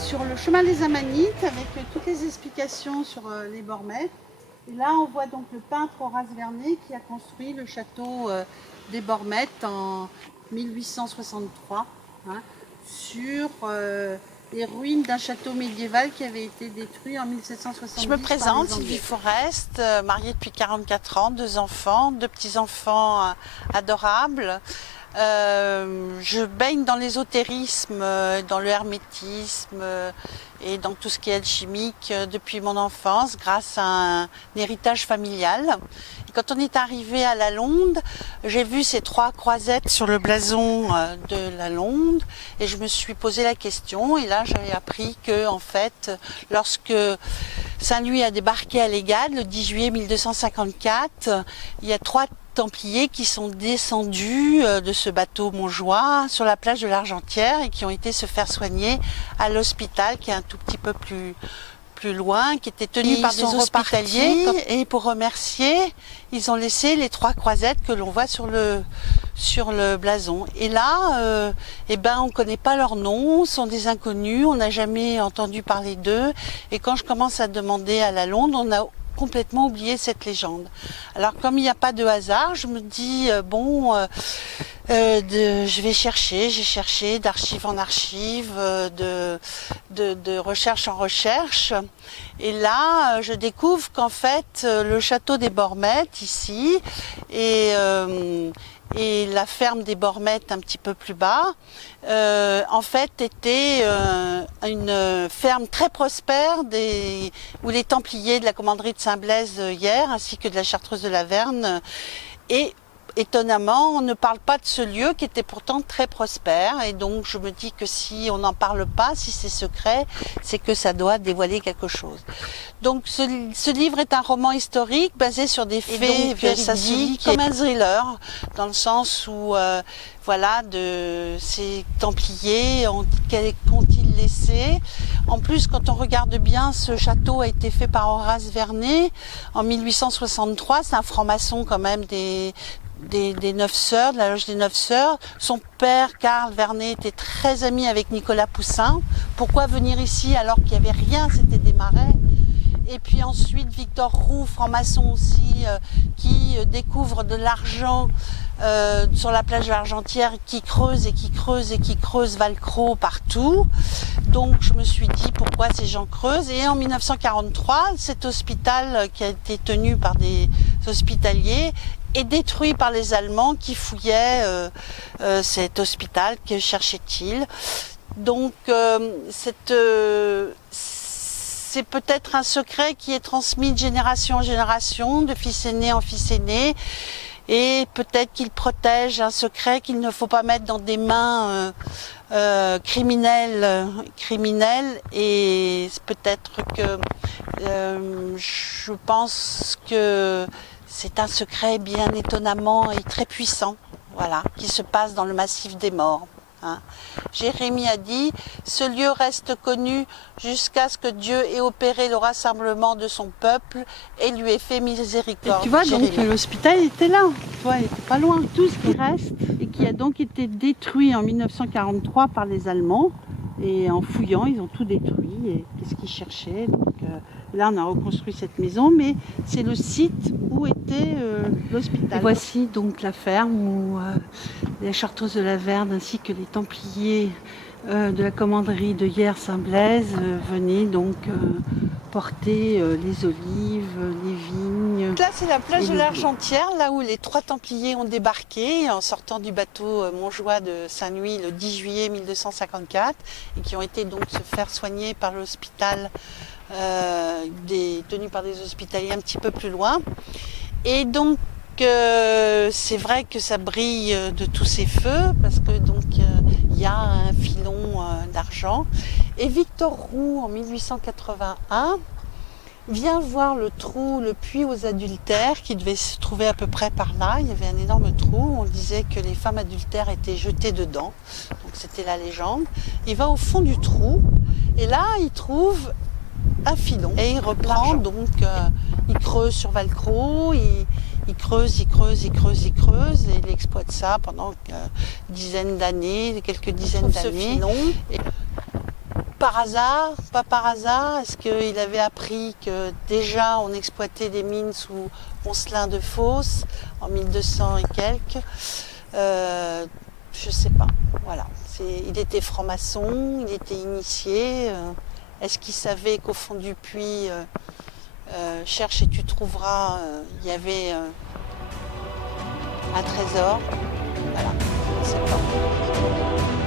sur le chemin des Amanites avec toutes les explications sur les Bormettes. Et là, on voit donc le peintre Horace Vernet qui a construit le château des Bormettes en 1863 sur les ruines d'un château médiéval qui avait été détruit en 1770. Je me présente, Sylvie Forest, mariée depuis 44 ans, 2 enfants, 2 petits-enfants adorables. Je baigne dans l'ésotérisme, dans le hermétisme et dans tout ce qui est alchimique depuis mon enfance grâce à un héritage familial. Et quand on est arrivé à la Londe, j'ai vu ces 3 croisettes sur le blason de la Londe et je me suis posé la question et là j'ai appris que en fait lorsque Saint-Louis a débarqué à l'Égade le 10 juillet 1254, il y a 3 Templiers qui sont descendus de ce bateau montjoie sur la plage de l'Argentière et qui ont été se faire soigner à l'hôpital qui est un tout petit peu plus loin, qui était tenu par des hospitaliers. Et pour remercier, ils ont laissé les 3 croisettes que l'on voit sur le blason. Et là, on ne connaît pas leur nom, sont des inconnus, on n'a jamais entendu parler d'eux. Et quand je commence à demander à la Londe, on a complètement oublié cette légende. Alors comme il n'y a pas de hasard, je me dis je vais chercher, j'ai cherché d'archive en archive, de recherche en recherche et là je découvre qu'en fait le château des Bormettes ici et la ferme des Bormettes un petit peu plus bas, en fait était une ferme très prospère où les Templiers de la commanderie de Saint-Blaise hier ainsi que de la Chartreuse de la Verne et étonnamment, on ne parle pas de ce lieu qui était pourtant très prospère et donc je me dis que si on n'en parle pas, si c'est secret, c'est que ça doit dévoiler quelque chose. Donc ce livre est un roman historique basé sur des faits véridiques, ça se lit comme un thriller dans le sens où de ces Templiers qu'ont-ils laissé. En plus, quand on regarde bien, ce château a été fait par Horace Vernet en 1863, c'est un franc-maçon quand même des 9 sœurs, de la loge des 9 sœurs. Son père, Karl Vernet, était très ami avec Nicolas Poussin. Pourquoi venir ici alors qu'il n'y avait rien, c'était des marais? Et puis ensuite, Victor Roux, franc-maçon aussi, qui découvre de l'argent sur la plage de l'Argentière, qui creuse et qui creuse et qui creuse Valcro partout. Donc je me suis dit pourquoi ces gens creusent. Et en 1943, cet hôpital qui a été tenu par des hospitaliers est détruit par les Allemands qui fouillaient cet hôpital. Que cherchaient-ils? Donc c'est peut-être un secret qui est transmis de génération en génération, de fils aîné en fils aîné. Et peut-être qu'il protège un secret qu'il ne faut pas mettre dans des mains criminelles. Et peut-être que je pense que c'est un secret bien étonnamment et très puissant, qui se passe dans le massif des morts. Jérémie a dit « Ce lieu reste connu jusqu'à ce que Dieu ait opéré le rassemblement de son peuple et lui ait fait miséricorde. » Et tu vois, donc l'hôpital était là, il n'était pas loin. Tout ce qui reste et qui a donc été détruit en 1943 par les Allemands. Et en fouillant, ils ont tout détruit. Et qu'est-ce qu'ils cherchaient? Donc, là, on a reconstruit cette maison, mais c'est le site où était l'hôpital. Et voici donc la ferme où les Chartreuses de la Verne ainsi que les Templiers de la commanderie de Hyères-Saint-Blaise venaient donc porter les olives, les vignes. Là, c'est la plage de l'Argentière, là où les 3 Templiers ont débarqué en sortant du bateau montjoie de Saint-Louis le 10 juillet 1254 et qui ont été donc se faire soigner par l'hôpital tenu par des hospitaliers un petit peu plus loin. Et donc, c'est vrai que ça brille de tous ces feux parce que donc il y a un filon d'argent. Et Victor Roux, en 1881, vient voir le puits aux adultères qui devait se trouver à peu près par là. Il y avait un énorme trou. On disait que les femmes adultères étaient jetées dedans. Donc c'était la légende. Il va au fond du trou et là il trouve un filon et il reprend donc il creuse sur Valcro, il creuse et il exploite ça pendant quelques dizaines d'années. par hasard, pas par hasard. Est-ce qu'il avait appris que déjà on exploitait des mines sous Poncelin-de-Fosse en 1200 et quelques? Je sais pas. Voilà. Il était franc-maçon, il était initié. Est-ce qu'il savait qu'au fond du puits, cherche et tu trouveras, il y avait un trésor? Voilà, je ne sais pas.